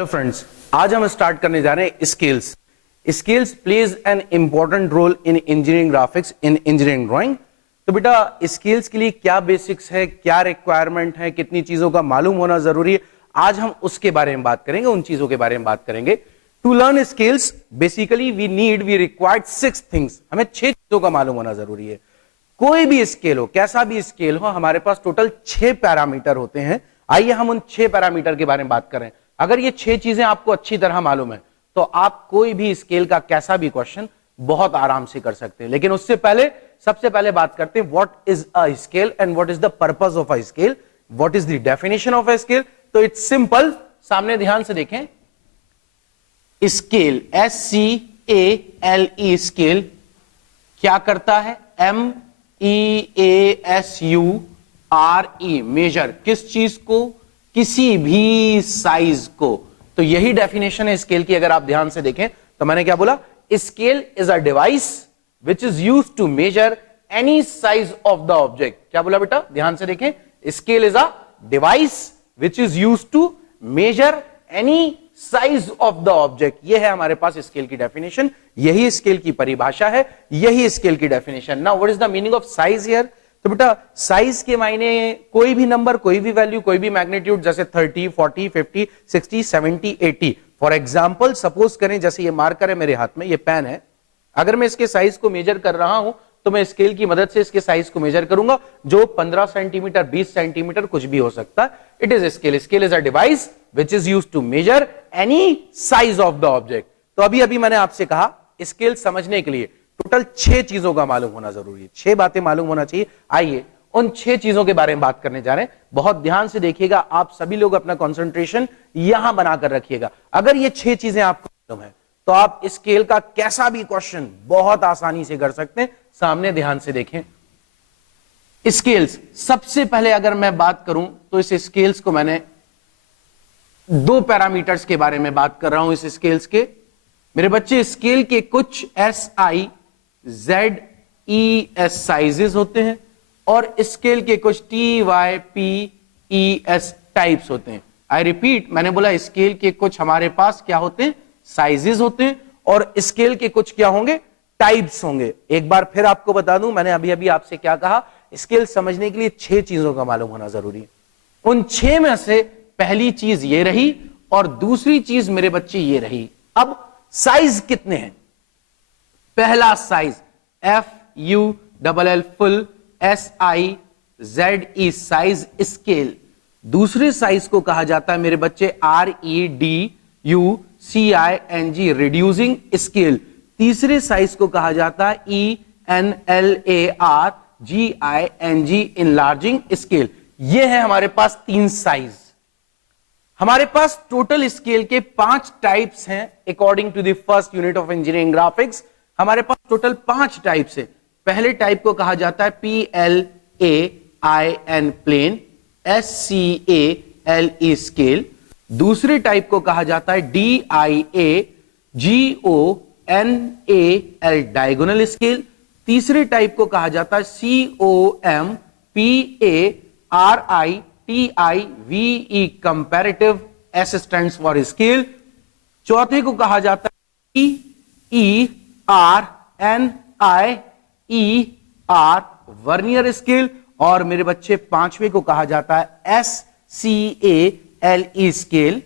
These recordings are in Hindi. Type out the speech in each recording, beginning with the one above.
हेलो फ्रेंड्स, आज हम स्टार्ट करने जा रहे हैं scales. Scales plays an important role in engineering graphics, in engineering drawing. तो बेटा स्केल्स के लिए क्या बेसिक्स है, क्या रिक्वायरमेंट है, कितनी चीजों का मालूम होना जरूरी है, आज हम उसके बारे में बात करेंगे, उन चीजों के बारे में बात करेंगे। To learn scales basically we required 6 things. हमें 6 चीजों का मालूम होना जरूरी है। कोई भी स्केल हो, कैसा भी स्केल हो, हमारे पास टोटल 6 पैरामीटर होते हैं। आइए हम उन 6 पैरामीटर के बारे में बात करें। अगर ये 6 चीजें आपको अच्छी तरह मालूम है तो आप कोई भी स्केल का कैसा भी क्वेश्चन बहुत आराम से कर सकते हैं। लेकिन उससे पहले सबसे पहले बात करते हैं what is a scale and what is the purpose of a scale, what is the definition of a scale. तो इट्स सिंपल, सामने ध्यान से देखें। स्केल SCALE स्केल क्या करता है? MEASURE मेजर, किस चीज को? किसी भी साइज को। तो यही डेफिनेशन है स्केल की। अगर आप ध्यान से देखें तो मैंने क्या बोला? Scale is a device which is used to measure any size of the object. क्या बोला बेटा? ध्यान से देखें। Scale is a device which is used to measure any size of the object. यह है हमारे पास स्केल की डेफिनेशन, यही स्केल की परिभाषा है, यही स्केल की definition. Now what is the meaning of size here? तो बेटा साइज के मायने कोई भी नंबर, कोई भी वैल्यू, कोई भी मैग्नीट्यूड, जैसे 30, 40, 50, 60, 70, 80। फॉर एग्जांपल सपोज करें जैसे ये मार्कर है मेरे हाथ में, ये पेन है। अगर मैं इसके साइज को मेजर कर रहा हूं तो मैं स्केल की मदद से इसके साइज को मेजर करूंगा, जो 15 सेंटीमीटर, 20 सेंटीमीटर कुछ भी हो सकता है। It is scale. Scale is a device which is used to measure any size of the object. तो अभी अभी मैंने आपसे कहा स्केल समझने के लिए टोटल 6 चीजों का मालूम होना जरूरी है, 6 बातें मालूम होना चाहिए। आइए उन 6 चीजों के बारे में बात करने जा रहे हैं। बहुत ध्यान से देखिएगा, आप सभी लोग अपना कंसंट्रेशन यहां बनाकर रखिएगा। अगर ये 6 चीजें आपको मालूम है तो आप स्केल का कैसा भी क्वेश्चन बहुत आसानी से कर सकते हैं। सामने ध्यान से देखें स्केल्स। सबसे पहले अगर मैं बात करूं तो इस स्केल्स को मैंने 2 पैरामीटर्स के बारे में बात कर रहा हूं। इस स्केल्स के मेरे बच्चे स्केल के कुछ SIZES साइजेस होते हैं और स्केल के कुछ TYPES टाइप्स होते हैं। आई रिपीट, मैंने बोला स्केल के कुछ हमारे पास क्या होते हैं? साइजेस होते हैं, और स्केल के कुछ क्या होंगे? टाइप्स होंगे। एक बार फिर आपको बता दूं, मैंने अभी अभी आपसे क्या कहा? स्केल समझने के लिए 6 चीजों का मालूम होना जरूरी है। उन 6 में से पहली चीज ये रही और दूसरी चीज मेरे बच्चे ये रही। अब साइज कितने हैं? पहला size FULL full SIZE size scale. दूसरे साइज को कहा जाता है मेरे बच्चे REDUCING रिड्यूसिंग स्केल। तीसरे साइज को कहा जाता है ENLARGING इनलार्जिंग स्केल। ये है हमारे पास 3 साइज। हमारे पास टोटल स्केल के 5 टाइप्स हैं according to the first unit of engineering graphics. हमारे पास टोटल 5 टाइप्स है। पहले टाइप को कहा जाता है PLAIN प्लेन, SCALE स्केल। दूसरे टाइप को कहा जाता है DIAGONAL डायगोनल स्केल। तीसरे टाइप को कहा जाता है COMPARITIVE comparative, S stands for scale. चौथे को कहा जाता है ERNIER वर्नियर स्केल। और मेरे बच्चे पांचवें को कहा जाता है SCALE scale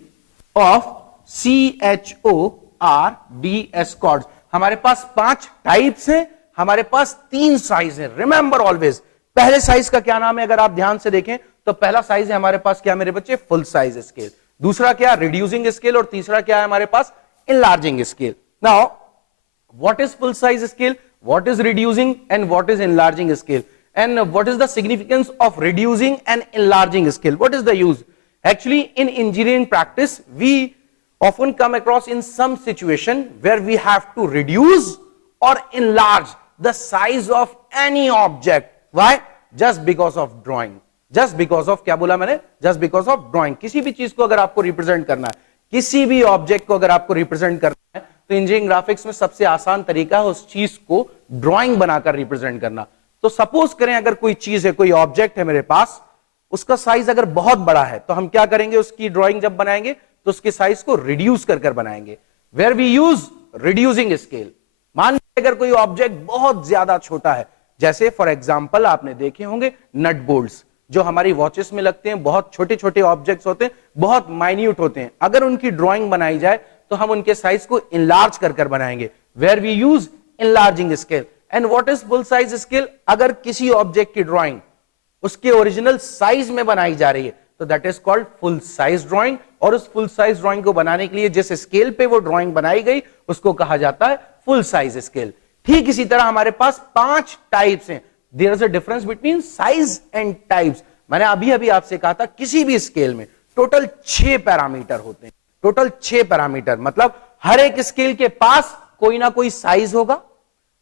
of CHORDS chords. हमारे पास 5 टाइप्स हैं, हमारे पास 3 साइज है। रिमेंबर ऑलवेज, पहले साइज का क्या नाम है? अगर आप ध्यान से देखें तो पहला साइज है हमारे पास क्या मेरे बच्चे? Full size scale. दूसरा क्या? Reducing scale. और तीसरा क्या है हमारे पास? Enlarging scale. Now what is full size scale, what is reducing and what is enlarging scale, and what is the significance of reducing and enlarging scale? What is the use? Actually in engineering practice we often come across in some situation where we have to reduce or enlarge the size of any object. Why? Just because of drawing. Just because of, क्या बोला मैंने? Just because of drawing. किसी भी चीज को अगर आपको रिप्रेजेंट करना है, किसी भी ऑब्जेक्ट को अगर आपको रिप्रेजेंट करना है, तो इंजीनियरिंग ग्राफिक्स में सबसे आसान तरीका है उस चीज को ड्राइंग बनाकर रिप्रेजेंट करना। तो सपोज करें अगर कोई चीज है, कोई ऑब्जेक्ट है मेरे पास, उसका साइज अगर बहुत बड़ा है तो हम क्या करेंगे? उसकी ड्राइंग जब बनाएंगे तो उसके साइज को रिड्यूस कर बनाएंगे। Where we use reducing scale. मान लीजिए अगर कोई ऑब्जेक्ट बहुत ज्यादा छोटा है, जैसे फॉर एग्जांपल आपने देखे होंगे नट बोल्ट्स जो हमारी वॉचेस में लगते हैं, बहुत छोटे छोटे ऑब्जेक्ट्स होते हैं, बहुत माइन्यूट होते हैं। अगर उनकी ड्राइंग बनाई जाए तो हम उनके साइज को इनलार्ज कर बनाएंगे। Where we use enlarging scale. And what is full size scale? अगर किसी ऑब्जेक्ट की ड्राइंग उसके ओरिजिनल साइज में बनाई जा रही है तो that is called full size drawing. और उस फुल साइज ड्राइंग को बनाने के लिए जिस स्केल पे वो ड्राइंग बनाई गई उसको कहा जाता है फुल साइज स्केल। ठीक इसी तरह हमारे पास 5 टाइप्स हैं। There is a difference between size and types. मैंने अभी अभी आपसे कहा था किसी भी स्केल में टोटल 6 पैरामीटर होते हैं। टोटल 6 पैरामीटर मतलब हर एक स्केल के पास कोई ना कोई साइज होगा,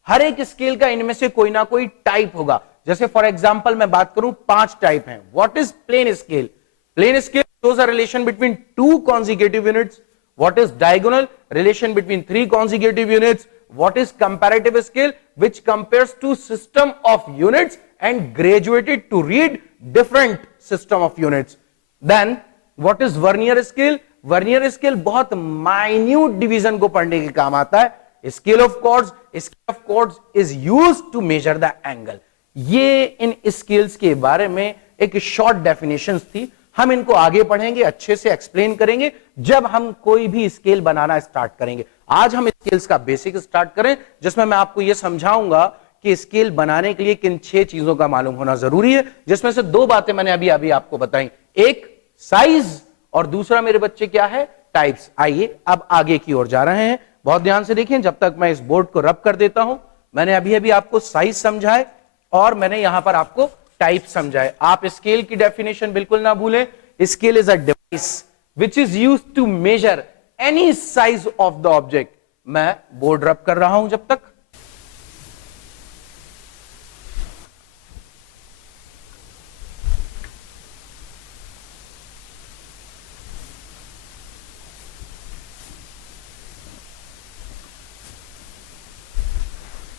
हर एक स्केल का इनमें से कोई ना कोई टाइप होगा। जैसे फॉर एग्जांपल मैं बात करूं 5 टाइप हैं। What is plain scale? Plain scale shows a relation between 2 consecutive units. What is diagonal? Relation between 3 consecutive units. What is comparative scale? Which compares two system of units and graduated to read different system of units. Then what is vernier scale? Vernier scale बहुत minute division को पढ़ने के काम आता है। Scale of chords. Scale of chords is used to measure the angle. ये इन स्केल्स के बारे में एक शॉर्ट डेफिनेशंस थी। हम इनको आगे पढ़ेंगे, अच्छे से एक्सप्लेन करेंगे जब हम कोई भी स्केल बनाना स्टार्ट करेंगे। आज हम स्केल्स का बेसिक स्टार्ट करें, जिसमें मैं आपको यह समझाऊंगा कि स्केल बनाने के लिए किन 6 चीजों का मालूम होना जरूरी है, जिसमें से 2 बातें मैंने अभी अभी आपको बताई। एक साइज और दूसरा मेरे बच्चे क्या है? टाइप्स। आइए अब आगे की ओर जा रहे हैं। बहुत ध्यान से देखिए, जब तक मैं इस बोर्ड को रब कर देता हूं। मैंने अभी अभी आपको साइज समझाए और मैंने यहां पर आपको टाइप समझाए। आप स्केल की डेफिनेशन बिल्कुल ना भूलें। Scale is a device which is used to measure any size of the object. मैं बोर्ड रब कर रहा हूं जब तक।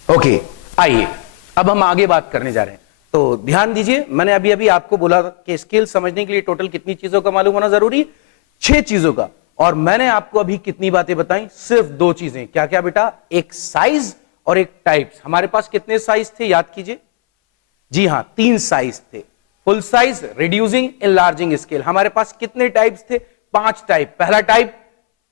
ओके, आइए अब हम आगे बात करने जा रहे हैं। तो ध्यान दीजिए, मैंने अभी अभी आपको बोला कि स्केल समझने के लिए टोटल कितनी चीजों का मालूम होना जरूरी? 6 चीजों का। और मैंने आपको अभी कितनी बातें बताई? सिर्फ 2 चीजें। क्या क्या बेटा? एक साइज और एक टाइप्स। हमारे पास कितने साइज थे याद कीजिए? जी हां, 3 साइज थे। Full size, reducing, enlarging scale. हमारे पास कितने टाइप्स थे? 5 टाइप। पहला टाइप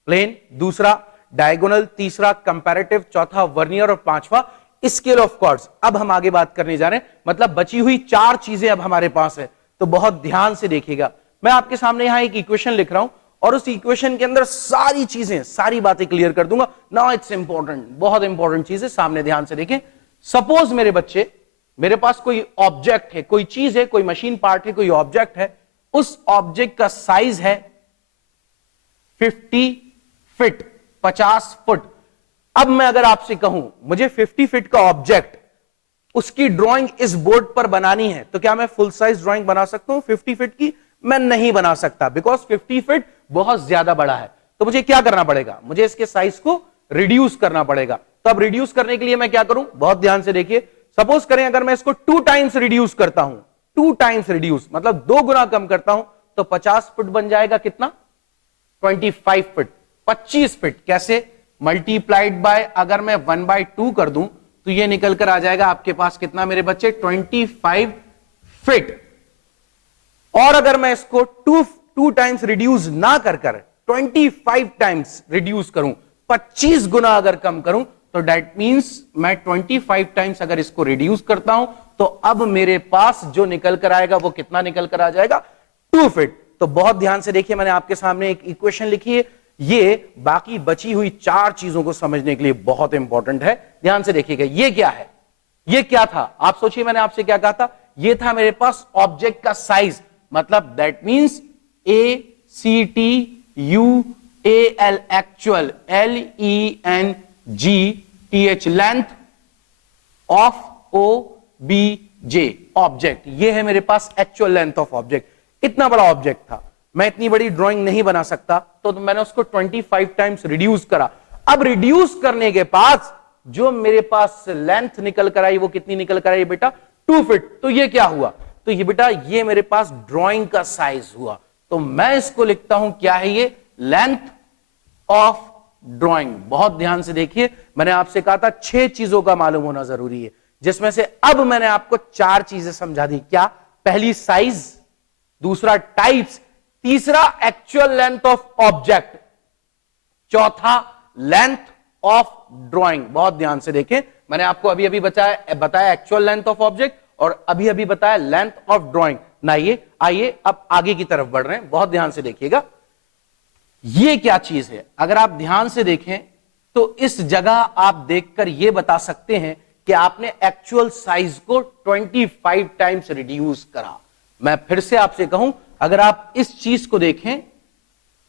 प्लेन, दूसरा डायगोनल, तीसरा कंपैरेटिव, चौथा वर्नियर और पांचवा स्केल ऑफ कॉर्ड्स। अब हम आगे बात करने जा रहे हैं, मतलब बची हुई 4 चीजें अब हमारे पास है। तो बहुत ध्यान से देखिएगा। मैं आपके सामने यहां एक इक्वेशन लिख रहा हूं और उस इक्वेशन के अंदर सारी चीजें, सारी बातें क्लियर कर दूंगा। नाउ इट्स इंपॉर्टेंट, बहुत इंपॉर्टेंट चीज है। सामने ध्यान से देखें। सपोज मेरे बच्चे, मेरे पास कोई ऑब्जेक्ट है, कोई चीज है, कोई मशीन पार्ट है, कोई ऑब्जेक्ट है। उस ऑब्जेक्ट का साइज है 50 फीट, 50 फुट। अब मैं अगर आपसे कहूं मुझे 50 फीट का ऑब्जेक्ट, उसकी ड्राइंग इस बोर्ड पर बनानी है, तो क्या मैं फुल साइज ड्राइंग बना सकता हूं 50 फीट की? मैं नहीं बना सकता, बिकॉज 50 फीट बहुत ज्यादा बड़ा है। तो मुझे क्या करना पड़ेगा? मुझे इसके साइज को रिड्यूस करना पड़ेगा। तो अब रिड्यूस करने के लिए मैं क्या करूं? बहुत ध्यान से देखिए। सपोज करें अगर मैं इसको 2 टाइम्स रिड्यूस करता हूं, 2 टाइम्स रिड्यूस मतलब 2 गुना कम करता हूं, तो 50 फुट बन जाएगा कितना? 25 फीट, 25 फीट। कैसे? मल्टीप्लाइड बाय, अगर मैं 1/2 कर दूं तो ये निकल कर आ जाएगा आपके पास कितना मेरे बच्चे? 25 फीट। और अगर मैं इसको 2 टाइम्स रिड्यूस ना कर 25 टाइम्स रिड्यूस करूं, 25 गुना अगर कम करूं, तो दैट मींस मैं 25 टाइम्स अगर इसको रिड्यूस करता हूं तो अब मेरे पास जो निकल कर आएगा वो कितना निकल कर आ जाएगा? 2 फीट। तो बहुत ध्यान से देखिए, मैंने आपके सामने एक इक्वेशन लिखी है। ये बाकी बची हुई 4 चीजों को समझने के लिए बहुत इंपॉर्टेंट है। ध्यान से देखिएगा। ये क्या है? ये क्या था? आप सोचिए, मैंने आपसे क्या कहा था? ये था मेरे पास ऑब्जेक्ट का साइज, मतलब that means ACTUAL, actual, LENGTH, length of OBJ, object. ये है मेरे पास एक्चुअल लेंथ ऑफ ऑब्जेक्ट। इतना बड़ा ऑब्जेक्ट था, मैं इतनी बड़ी ड्राइंग नहीं बना सकता, तो मैंने उसको 25 टाइम्स रिड्यूस करा। अब रिड्यूस करने के पास जो मेरे पास लेंथ निकल कर आई वो कितनी निकल कर आई बेटा? 2 फीट। तो ये क्या हुआ? तो ये बेटा, ये मेरे पास ड्राइंग का साइज हुआ। तो मैं इसको लिखता हूं, क्या है ये? Length of drawing. बहुत ध्यान से देखिए, मैंने आपसे कहा था 6 चीजों का मालूम होना जरूरी है, जिसमें से अब मैंने आपको 4 चीजें समझा दी। क्या? पहली साइज, दूसरा टाइप्स, तीसरा एक्चुअल लेंथ ऑफ ऑब्जेक्ट, चौथा लेंथ ऑफ ड्राइंग। बहुत ध्यान से देखें, मैंने आपको अभी अभी बताया एक्चुअल लेंथ ऑफ ऑब्जेक्ट और अभी अभी बताया लेंथ ऑफ ड्राइंग। ना ये आइए अब आगे की तरफ बढ़ रहे हैं, बहुत ध्यान से देखिएगा। ये क्या चीज है? अगर आप ध्यान से देखें तो इस जगह आप देखकर यह बता सकते हैं कि आपने एक्चुअल साइज को 25 टाइम्स रिड्यूस करा। मैं फिर से आपसे कहूं, अगर आप इस चीज को देखें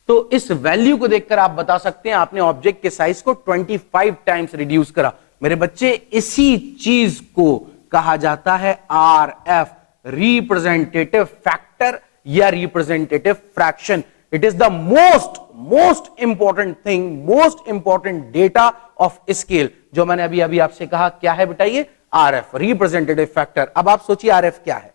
तो इस वैल्यू को देखकर आप बता सकते हैं आपने ऑब्जेक्ट के साइज को 25 टाइम्स रिड्यूस करा। मेरे बच्चे, इसी चीज को कहा जाता है RF, रिप्रेजेंटेटिव फैक्टर या representative fraction. It is the most important thing, most important data of scale, जो मैंने अभी अभी आपसे कहा। क्या है बेटा ये? RF, representative factor. अब आप सोचिए RF क्या है।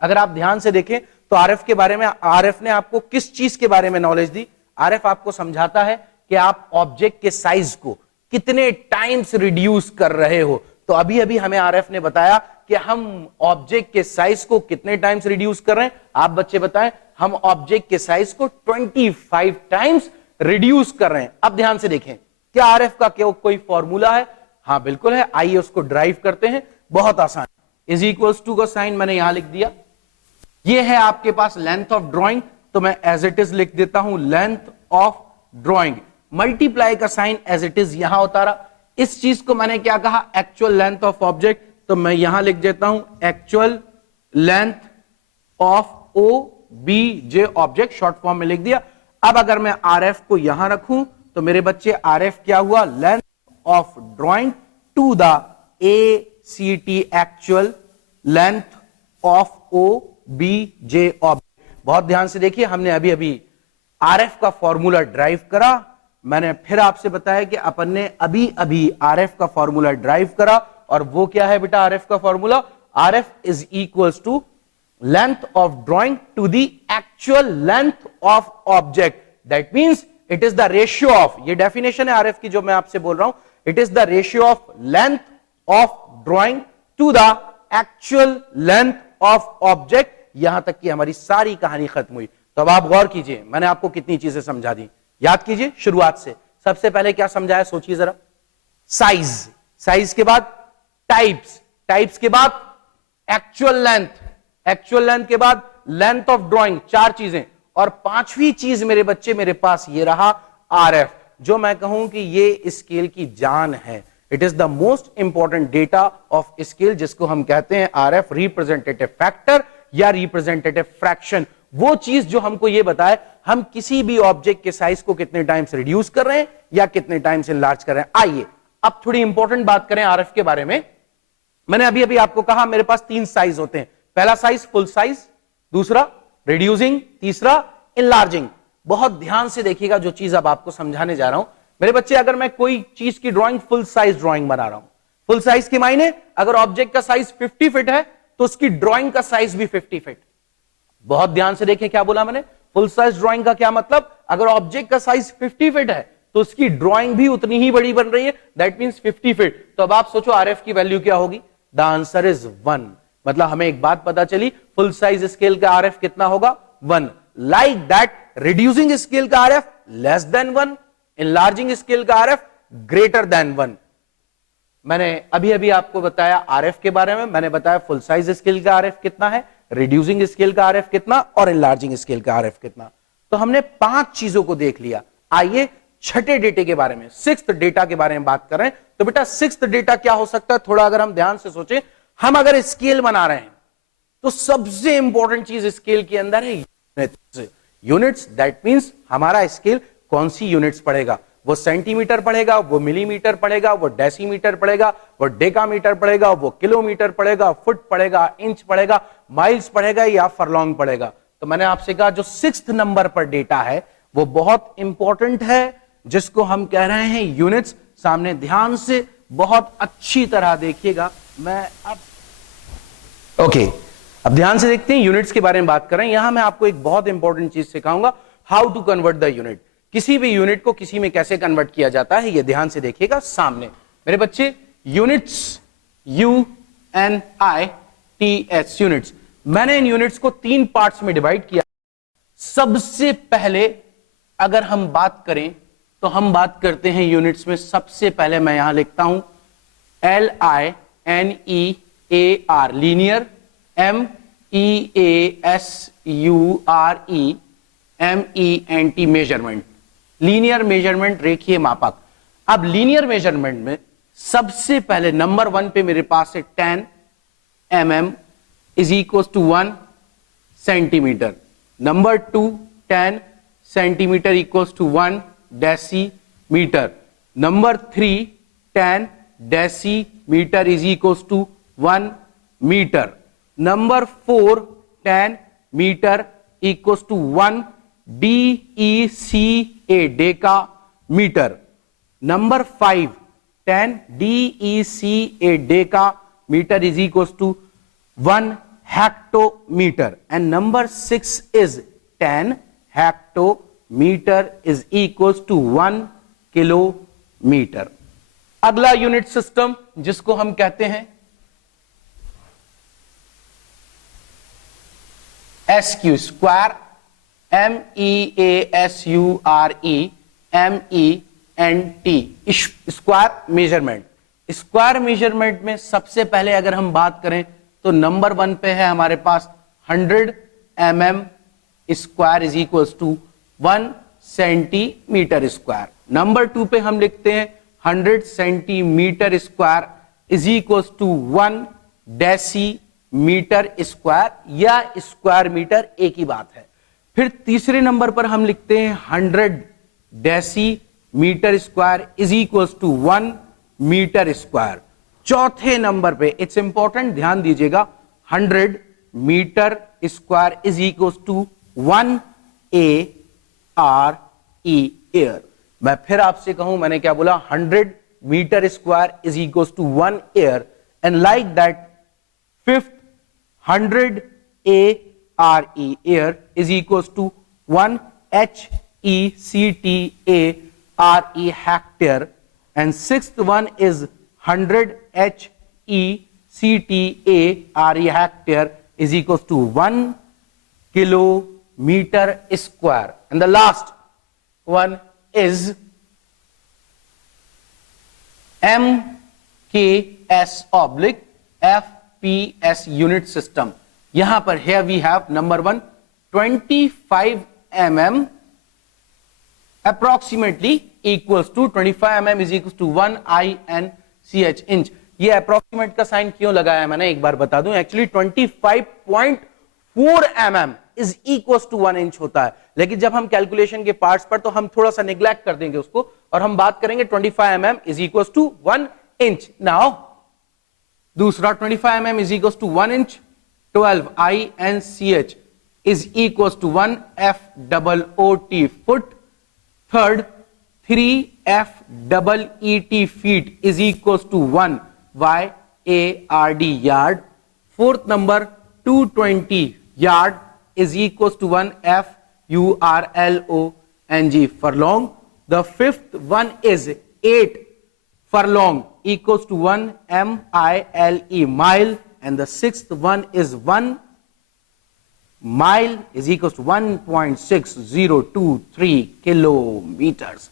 अगर आप ध्यान से देखें तो RF के बारे में, RF ने आपको किस चीज के बारे में नॉलेज दी? RF आपको समझाता है कि आप ऑब्जेक्ट के साइज को कितने टाइम्स रिड्यूस कर रहे हो। तो अभी अभी हमें RF ने बताया कि हम ऑब्जेक्ट के साइज को कितने टाइम्स रिड्यूस कर रहे हैं। आप बच्चे बताएं, हम ऑब्जेक्ट के साइज को 25 टाइम्स रिड्यूस कर रहे हैं। अब ध्यान से देखें, क्या RF का कोई फॉर्मूला है? हां बिल्कुल है, आइए उसको ड्राइव करते हैं। बहुत आसान, इज इक्वल्स टू का साइन मैंने यहां लिख दिया। ये है आपके पास लेंथ ऑफ ड्राइंग, तो मैं एज इट इज लिख देता हूं लेंथ ऑफ ड्राइंग। मल्टीप्लाई का साइन एज इट इज यहां उतारा। इस चीज को मैंने क्या कहा? एक्चुअल लेंथ ऑफ ऑब्जेक्ट, तो मैं यहां लिख देता हूं actual length of OBJ object, short form में लिख दिया। अब अगर मैं RF को यहां रखूं तो मेरे बच्चे RF क्या हुआ? Length of drawing to the ACT actual length of OBJ object. बहुत ध्यान से देखिए, हमने अभी अभी RF का फॉर्मूला ड्राइव करा। मैंने फिर आपसे बताया कि अपन ने अभी अभी RF का फॉर्मूला ड्राइव करा, और वो क्या है बेटा RF का formula? RF is equals to length of drawing to the actual length of object. That means it is the ratio of, ये डेफिनेशन है RF की जो मैं आपसे बोल रहा हूं, it is the ratio of length of drawing to the actual length of object. यहां तक कि हमारी सारी कहानी खत्म हुई। तो अब आप गौर कीजिए, मैंने आपको कितनी चीजें समझा दी। याद कीजिए शुरुआत से, सबसे पहले क्या समझाया? सोचिए जरा। साइज, साइज के बाद टाइप्स, टाइप्स के बाद एक्चुअल लेंथ, एक्चुअल लेंथ के बाद लेंथ ऑफ ड्राइंग। 4 चीजें, और 5वीं चीज मेरे बच्चे मेरे पास ये रहा RF, जो मैं कहूं कि ये स्केल की जान है। It is the most important data of scale, जिसको हम कहते हैं RF, रिप्रेजेंटेटिव फैक्टर या रिप्रेजेंटेटिव फ्रैक्शन। वो चीज जो हमको ये बताए हम किसी भी ऑब्जेक्ट के साइज को कितने टाइम्स रिड्यूस कर रहे हैं या कितने टाइम्स इनलार्ज कर रहे हैं। आइए अब थोड़ी इंपॉर्टेंट बात करें RF के बारे में। मैंने अभी अभी आपको कहा मेरे पास 3 साइज होते हैं। पहला साइज फुल साइज, दूसरा रिड्यूसिंग, तीसरा इनलार्जिंग। बहुत ध्यान से देखिएगा जो चीज अब आपको समझाने जा रहा हूं मेरे बच्चे। अगर मैं कोई चीज की ड्राइंग फुल साइज ड्राइंग बना रहा हूं, फुल साइज के मायने अगर ऑब्जेक्ट का साइज 50 फीट है तो उसकी ड्राइंग का साइज भी 50 फीट। बहुत ध्यान से देखें क्या बोला मैंने। फुल साइज ड्राइंग का क्या मतलब? अगर ऑब्जेक्ट का साइज 50 फीट है तो उसकी ड्राइंग भी उतनी ही बड़ी बन रही है, दैट मींस 50 फीट। तो अब आप सोचो RF की वैल्यू क्या होगी? The answer is 1। मतलब हमें एक बात पता चली, फुल साइज स्केल का RF कितना होगा? 1। लाइक दैट रिड्यूसिंग स्केल का RF less than 1, enlarging scale का RF ग्रेटर देन 1। मैंने अभी अभी आपको बताया RF के बारे में। मैंने बताया फुल साइज स्केल का RF कितना है, रिड्यूसिंग स्केल का RF कितना, और इनलार्जिंग स्केल का RF कितना। तो हमने 5 चीजों को देख लिया। आइए छठे डेटे के बारे में, 6th डेटा के बारे में बात कर रहे हैं। तो बेटा 6th डेटा क्या हो सकता है? थोड़ा अगर हम ध्यान से सोचें, हम अगर स्केल बना रहे हैं तो सबसे इंपॉर्टेंट चीज स्केल के अंदर है यूनिट्स। यूनिट्स, दैट मींस हमारा स्केल कौन सी यूनिट्स पढ़ेगा? वो सेंटीमीटर पढ़ेगा, वो मिलीमीटर पढ़ेगा, वो डेसीमीटर पढ़ेगा, वो डेकामीटर पढ़ेगा, वो किलोमीटर पढ़ेगा, फुट पढ़ेगा, इंच पढ़ेगा, माइल्स पढ़ेगा या फरलॉन्ग पढ़ेगा। तो मैंने आपसे कहा जो 6th नंबर पर डेटा है वो बहुत इंपॉर्टेंट है, जिसको हम कह रहे हैं यूनिट्स। सामने ध्यान से बहुत अच्छी तरह देखिएगा। मैं अब ओके, अब ध्यान से देखते हैं यूनिट्स के बारे में बात कर रहे हैं। यहां मैं आपको एक बहुत इंपॉर्टेंट चीज सिखाऊंगा, how to convert the unit. किसी भी यूनिट को किसी में कैसे कन्वर्ट किया जाता है ये ध्यान से देखिएगा सामने मेरे बच्चे। Units, UNITS, units. मैंने इन यूनिट्स को 3 पार्ट्स में डिवाइड किया। सबसे पहले अगर हम बात करें तो हम बात करते हैं यूनिट्स में, सबसे पहले मैं यहां लिखता हूं LINEAR, linear, MEASURE, measurement. Linear measurement, रेखीय मापक। अब लीनियर मेजरमेंट में सबसे पहले नंबर 1 पे मेरे पास है 10 mm is equal to 1 centimetre. Number 2 10 centimetre equals to 1 decimetre. Number 3 10 decimetre is equals to 1 metre. Number 4 10 metre equals to 1 DECA, decametre. Number 5 10 DECA, decametre is equals to 1 hectometre. And number 6 is 10 hectometre is equals to 1 kilometre. अगला यूनिट सिस्टम जिसको हम कहते हैं SQ, square, MEASURE, square measurement. Square measurement में सबसे पहले अगर हम बात करें तो नंबर 1 पे है हमारे पास 100 mm square is equals to 1 centimetre square. Number 2 पे हम लिखते हैं 100 centimetre square is equals to 1 decimetre square, या स्क्वायर मीटर एक ही बात है। फिर तीसरे नंबर पर हम लिखते हैं 100 decimetre square is equals to 1 metre square. चौथे नंबर पे इट्स इंपॉर्टेंट, ध्यान दीजिएगा, 100 metre square is equals to 1 ARE, air. मैं फिर आपसे कहूं, मैंने क्या बोला, 100 metre square is equals to 1 air, and like that fifth 100 ARE, air, is equals to 1 HECTARE, hectare, and sixth one is 100 HECTARE, hectare, is equals to 1 kilometer square, and the last one is MKS oblique FPS unit system. यहां पर here we have number 1 25 mm approximately equals to 25 mm is equals to 1 INCH inch. ये अप्रोक्सीमेट का साइन क्यों लगाया मैंने एक बार बता दूं, actually 25.4 mm is equals to 1 inch होता है, लेकिन जब हम कैलकुलेशन के पार्ट्स पर तो हम थोड़ा सा निग्लेक्ट कर देंगे उसको और हम बात करेंगे 25 mm is equals to 1 inch. Now दूसरा 25 mm is equals to 1 inch, 12 INCH is equals to 1 FOOT foot. Third, 3 FEET feet is equals to 1 YARD yard. Fourth number 220 yard is equals to 1 FURLONG furlong. The fifth one is 8 furlong equals to 1 MILE mile. And the sixth one is 1 mile is equals to 1.6023 kilometers.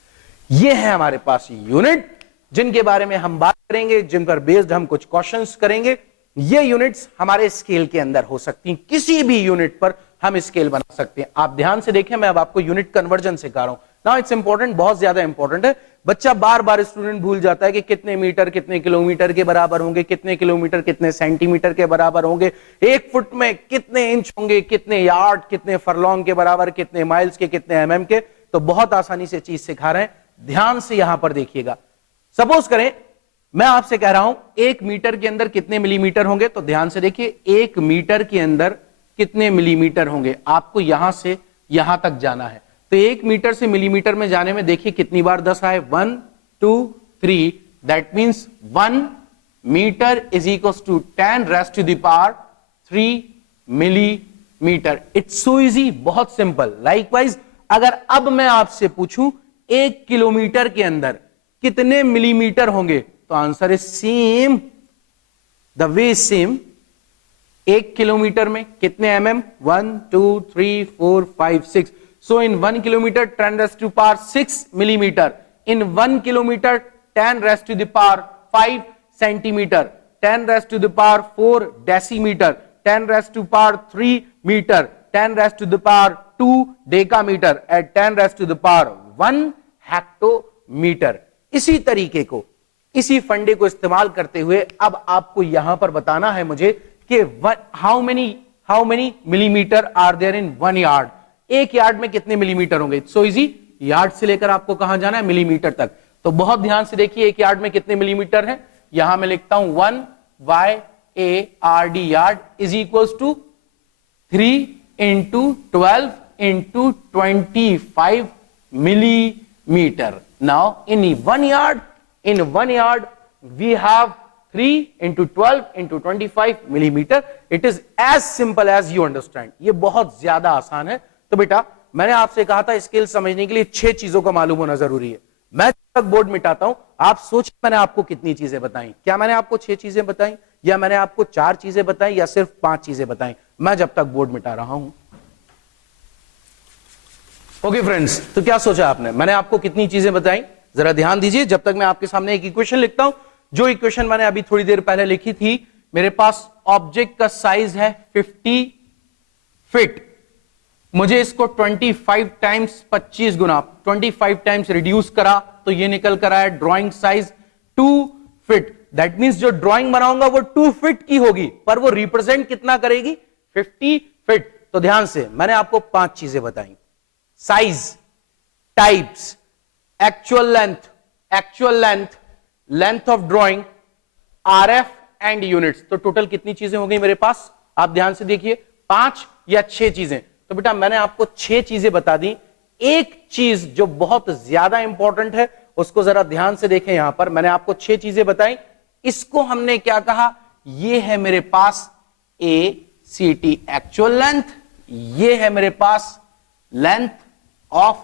ये है हमारे पास यूनिट जिनके बारे में हम बात करेंगे, जिन पर बेस्ड हम कुछ क्वेश्चंस करेंगे। ये यूनिट्स हमारे स्केल के अंदर हो सकती हैं, किसी भी यूनिट पर हम स्केल बना सकते हैं। आप ध्यान से देखें, मैं अब आपको यूनिट कन्वर्जन सिखा रहा हूं। नाउ इट्स इंपॉर्टेंट, बहुत ज्यादा इंपॉर्टेंट है। बच्चा बार बार स्टूडेंट भूल जाता है कि कितने मीटर कितने किलोमीटर के बराबर होंगे, कितने किलोमीटर कितने सेंटीमीटर के बराबर होंगे, 1 फुट में कितने इंच होंगे, कितने यार्ड कितने फरलॉन्ग के बराबर, कितने माइल्स के, कितने एमएम के। तो बहुत आसानी से चीज सिखा रहे हैं, ध्यान से यहां पर देखिएगा। सपोज करें मैं आपसे कह रहा हूं 1 मीटर के अंदर कितने मिलीमीटर होंगे, तो ध्यान से देखिए 1 मीटर के अंदर कितने मिलीमीटर होंगे। आपको यहां से यहां तक जाना है, तो 1 मीटर से मिलीमीटर में जाने में देखिए कितनी बार 10 आए, 1 2 3, that means 1 metre is equals to 10 raised to the power 3 millimetre. It's so easy, बहुत सिंपल। लाइकवाइज अगर अब मैं आपसे पूछूं 1 किलोमीटर के अंदर कितने मिलीमीटर होंगे? तो answer is same, the way same. 1 kilometre में कितने mm? 1 2 3 4 5 6। So in 1 kilometre 10⁶ millimetre, in 1 kilometre 10⁵ centimetre, 10⁴ decimetre, 10⁵ metre, 10⁻² decametre at 10⁻1 hectometre. इसी तरीके को, इसी फंडे को इस्तेमाल करते हुए अब आपको यहां पर बताना है मुझे कि how many millimetre are there in 1 yard. एक यार्ड में कितने मिलीमीटर होंगे? सो इजी, यार्ड से लेकर आपको कहां जाना है? मिलीमीटर तक। तो बहुत ध्यान से देखिए, एक यार्ड में कितने मिलीमीटर है? यहां मैं लिखता हूं 1 YARD, yard is equals to 3 × 12 × 25 millimeter. Now in 1 yard we have 3 × 12 × 25 millimeter. It is as simple as you understand. ये बहुत ज्यादा आसान है। तो बेटा मैंने आपसे कहा था स्केल समझने के लिए 6 चीजों का मालूम होना जरूरी है। मैं जब तक बोर्ड मिटाता हूं आप सोचिए मैंने आपको कितनी चीजें बताई। क्या मैंने आपको 6 चीजें बताई, या मैंने आपको 4 चीजें बताई, या सिर्फ 5 चीजें बताई? मैं जब तक बोर्ड मिटा रहा हूं। ओके फ्रेंड्स, तो क्या सोचा आपने? मैंने आपको कितनी चीजें बताई? जरा ध्यान दीजिए। जब तक मैं आपके सामने एक इक्वेशन लिखता हूं, जो इक्वेशन मैंने अभी थोड़ी देर पहले लिखी थी, मेरे पास ऑब्जेक्ट का साइज है 50 फीट। मुझे इसको 25 टाइम्स 25 गुना 25 टाइम्स रिड्यूस करा तो ये निकल कर आया drawing size 2 feet. That means जो ड्राइंग बनाऊंगा वो 2 फीट की होगी, पर वो रिप्रेजेंट कितना करेगी? 50 फीट। तो ध्यान से, मैंने आपको 5 चीजें बताई: size, types, actual length, length of drawing, RF and units. तो टोटल कितनी चीजें हो गई मेरे पास? आप ध्यान से देखिए, 5 या 6 चीजें। तो बेटा मैंने आपको 6 चीजें बता दी। एक चीज जो बहुत ज्यादा इंपॉर्टेंट है उसको जरा ध्यान से देखें। यहां पर मैंने आपको 6 चीजें बताई, इसको हमने क्या कहा? ये है मेरे पास ACT एक्चुअल लेंथ, ये है मेरे पास लेंथ ऑफ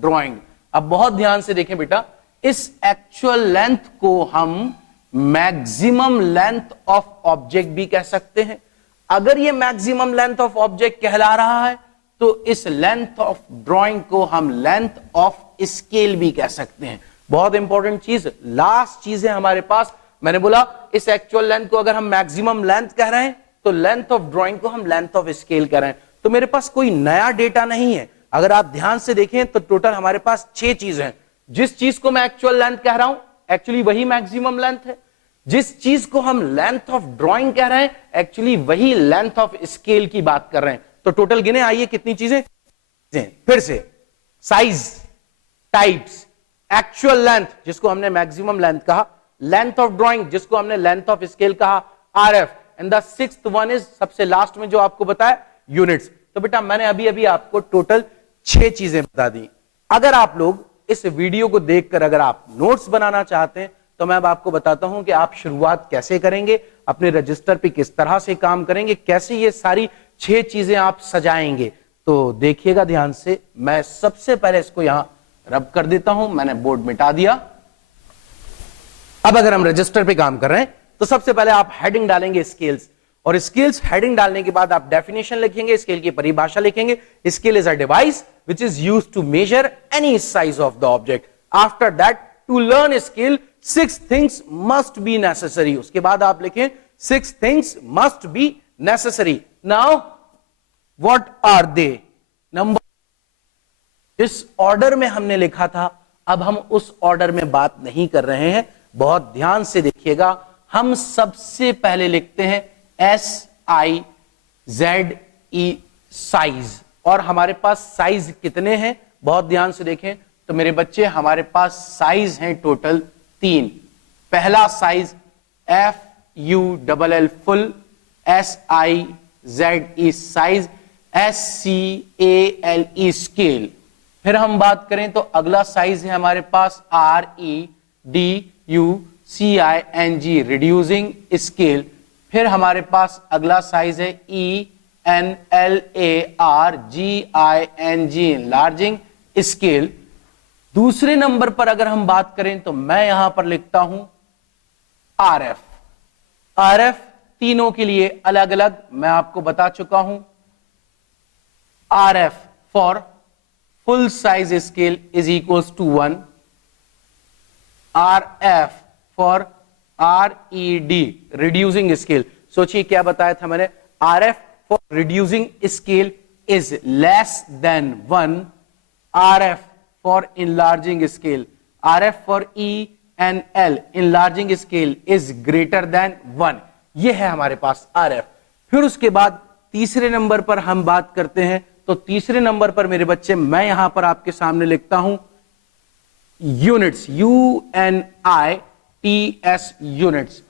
ड्राइंग। अब बहुत ध्यान से देखें बेटा, इस एक्चुअल लेंथ को हम मैक्सिमम लेंथ ऑफ ऑब्जेक्ट भी कह सकते हैं। अगर ये मैक्सिमम लेंथ ऑफ ऑब्जेक्ट कहला रहा है तो इस लेंथ ऑफ ड्राइंग को हम लेंथ ऑफ स्केल भी कह सकते हैं। बहुत इंपॉर्टेंट चीज, लास्ट चीज है हमारे पास। मैंने बोला इस एक्चुअल लेंथ को अगर हम मैक्सिमम लेंथ कह रहे हैं तो लेंथ ऑफ ड्राइंग को हम लेंथ ऑफ स्केल कह रहे हैं। तो मेरे पास कोई नया डेटा नहीं है। अगर आप ध्यान से देखें तो टोटल हमारे पास 6 चीज हैं। जिस चीज को मैं एक्चुअल लेंथ कह रहा हूं एक्चुअली वही मैक्सिमम लेंथ है। जिस चीज को हम लेंथ ऑफ ड्राइंग कह रहे हैं एक्चुअली वही लेंथ ऑफ स्केल की बात कर रहे हैं। तो टोटल गिने, आइए कितनी चीजें? फिर से, साइज, टाइप्स, एक्चुअल लेंथ जिसको हमने मैक्सिमम लेंथ कहा, लेंथ ऑफ ड्राइंग जिसको हमने लेंथ ऑफ स्केल कहा, RF, and the 6th one is सबसे लास्ट में जो आपको बताया, यूनिट्स। तो बेटा मैंने अभी अभी आपको टोटल 6 चीजें बता दी। अगर आप लोग इस वीडियो को देखकर अगर आप नोट्स बनाना चाहते हैं तो मैं अब आपको बताता हूं कि आप शुरुआत कैसे करेंगे, अपने रजिस्टर पे किस तरह से काम करेंगे, कैसे ये सारी 6 चीजें आप सजाएंगे। तो देखिएगा ध्यान से। मैं सबसे पहले इसको यहां रब कर देता हूं, मैंने बोर्ड मिटा दिया। अब अगर हम रजिस्टर पे काम कर रहे हैं तो सबसे पहले आप हेडिंग डालेंगे स्केल्स, और स्केल्स हेडिंग डालने के बाद आप डेफिनेशन लिखेंगे, स्केल की परिभाषा लिखेंगे। Scale is a device which is used to measure any size of the object. After that, to learn a scale, 6 things must be necessary. उसके बाद आप लिखें 6 things must be necessary. Now, what are they? Number, जिस ऑर्डर में हमने लिखा था अब हम उस ऑर्डर में बात नहीं कर रहे हैं। बहुत ध्यान से देखिएगा। हम सबसे पहले लिखते हैं SIZE, साइज। और हमारे पास साइज कितने हैं? बहुत ध्यान से देखें तो मेरे बच्चे हमारे पास साइज हैं टोटल 3। पहला size FULL full, SIZE size, SCALE scale. फिर हम बात करें तो अगला साइज है हमारे पास REDUCING रिड्यूसिंग स्केल। फिर हमारे पास अगला साइज है ENLARGING लार्जिंग स्केल। दूसरे नंबर पर अगर हम बात करें तो मैं यहां पर लिखता हूं RF। RF तीनों के लिए अलग अलग मैं आपको बता चुका हूं। RF for full size scale is equals to 1। RF for RED reducing scale, सोचिए क्या बताया था मैंने, RF for reducing scale is less than 1। RF for enlarging scale, RF for E and L enlarging scale is greater than 1। ये है हमारे पास RF। फिर उसके बाद तीसरे नंबर पर हम बात करते हैं, तो तीसरे नंबर पर मेरे बच्चे मैं यहां पर आपके सामने लिखता हूं units, UNITS units.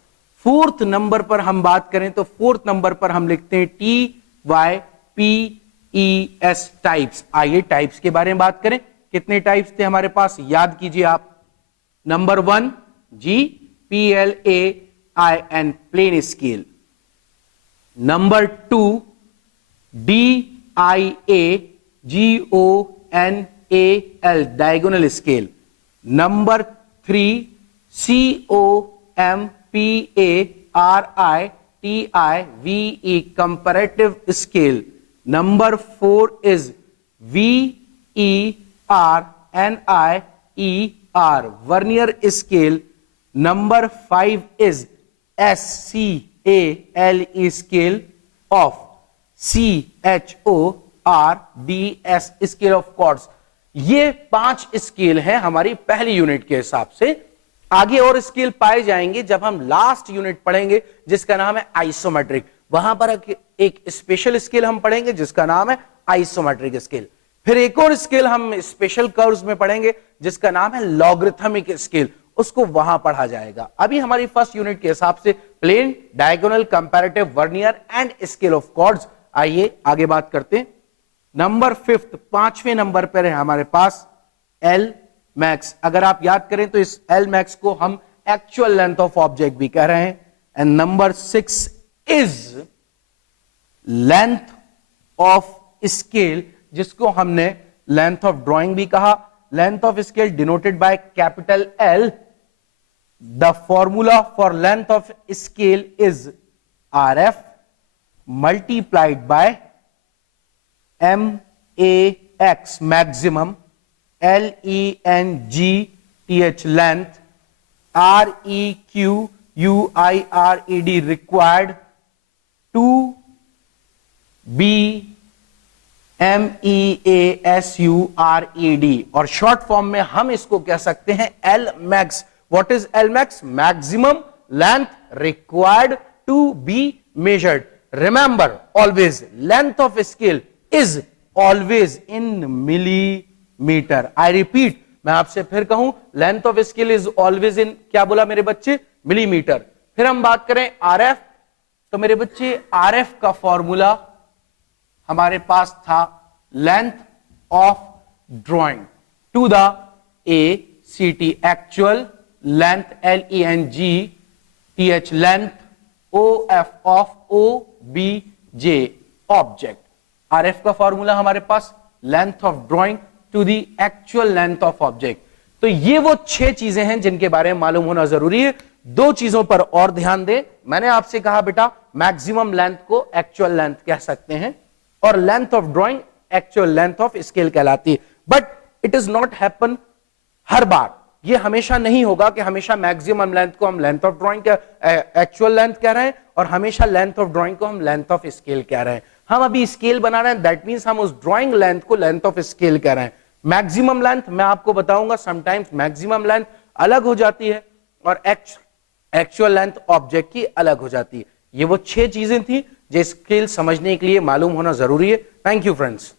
Fourth number पर हम बात करें तो फोर्थ नंबर पर हम लिखते हैं TYPES टाइप्स। आइए टाइप्स के बारे में बात करें। कितने टाइप्स थे हमारे पास, याद कीजिए आप। Number 1 GPLAIN plain scale, number 2 DIAGONAL diagonal scale, number 3 COMPARITIVE comparative scale, number 4 is VERNIER vernier scale, number 5 is SCALE scale of CHORDS scale of chords. ये 5 स्केल हैं हमारी पहली यूनिट के हिसाब से। आगे और स्केल पाए जाएंगे जब हम लास्ट यूनिट पढ़ेंगे जिसका नाम है आइसोमेट्रिक। वहां पर एक स्पेशल स्केल हम पढ़ेंगे जिसका नाम है आइसोमेट्रिक स्केल। फिर एक और स्केल हम स्पेशल कर्व्स में पढ़ेंगे जिसका नाम है लॉगरिथमिक स्केल, उसको वहां पढ़ा जाएगा। अभी हमारी फर्स्ट यूनिट के हिसाब से plain, diagonal, comparative, vernier and scale of chords. आइए आगे बात करते हैं। नंबर 5 पांचवें नंबर पर है हमारे पास L मैक्स। अगर आप याद करें तो इस L मैक्स को हम एक्चुअल लेंथ ऑफ ऑब्जेक्ट भी कह रहे हैं। And number 6 is length of scale, जिसको हमने लेंथ ऑफ ड्राइंग भी कहा। Length of scale denoted by capital L। The formula for length of scale is RF multiplied by MAX maximum, LENGTH length, REQUIRED required, 2BMEASURED। और शॉर्ट फॉर्म में हम इसको कह सकते हैं L max। What is L max? Maximum length required to be measured. Remember always length of scale is always in millimeter. I repeat, मैं आपसे फिर कहूं length of scale is always in, क्या बोला मेरे बच्चे? मिलीमीटर। फिर हम बात करें RF, तो मेरे बच्चे RF का फॉर्मूला हमारे पास था length of drawing to the ACT actual length, LENGTH length, OF of OBJ object. RF का फॉर्मूला हमारे पास length of drawing to the actual length of object. तो ये वो 6 चीजें हैं जिनके बारे में मालूम होना जरूरी है। 2 चीजों पर और ध्यान दें। मैंने आपसे कहा बेटा मैक्सिमम लेंथ को एक्चुअल लेंथ कह सकते हैं और length of drawing actual length of scale कहलाती है। But it is not happen हर बार। ये हमेशा नहीं होगा कि हमेशा मैक्सिमम लेंथ को हम length of drawing actual length कह रहे हैं और हमेशा लेंथ ऑफ ड्राइंग को हम लेंथ ऑफ स्केल कह रहे हैं। हम अभी स्केल बना रहे हैं, दैट मींस हम उस ड्राइंग लेंथ को लेंथ ऑफ स्केल कह रहे हैं। मैक्सिमम लेंथ मैं आपको बताऊंगा, समटाइम्स मैक्सिमम लेंथ अलग हो जाती है और एक्चुअल लेंथ ऑब्जेक्ट की अलग हो जाती है। ये वो 6 चीजें थी जो स्केल समझने के लिए मालूम होना जरूरी है। Thank you friends.